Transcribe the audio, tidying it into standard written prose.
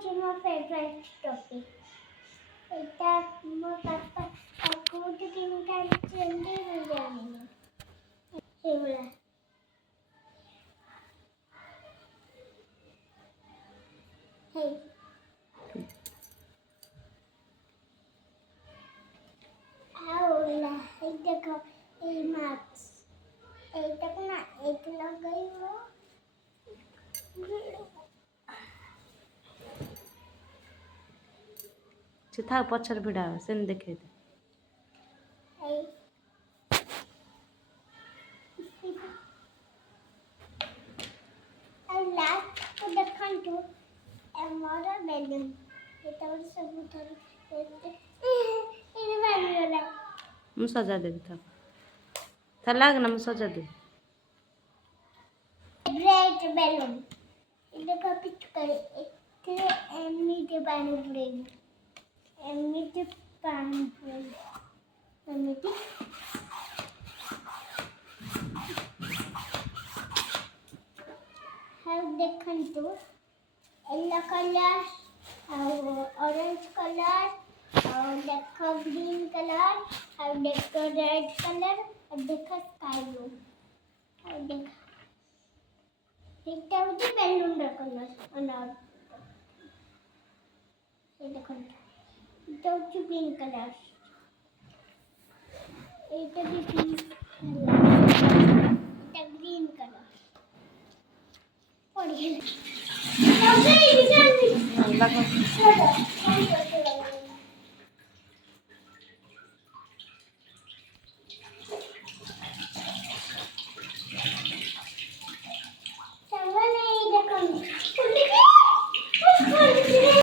হচ্ছে আমার favourite topic. এটা আমার পাপা কাকুটি কিনতে চলে জানি না এগুলা হেই আউলা এই দেখো এই মাছ এইটা না এটা লাগাইব था पछर भिड़ा से देखे दे দেখন্তু আমরা বেলুন এটা হচ্ছে সবুতর এটা বানিয়ে मु सजा दे था लाग ना मु सजा दे रेड बैलून এটা কপিট করে এতে এমনিতে পানি পড়ে এমনিতে পানি পড়ে এমনিতে হ্যাঁ দেখন্তু येलो कलर और ऑरेंज कलर और देखो ग्रीन कलर और देखो रेड कलर और देखो स्काई ब्लू और देखो এটা হচ্ছে বেলুনের কালার আর এই দেখুন এটা হচ্ছে পিঙ্ক কালার এটা কি পিঙ্ক কালার এটা গ্রিন কালার পড়ে গেল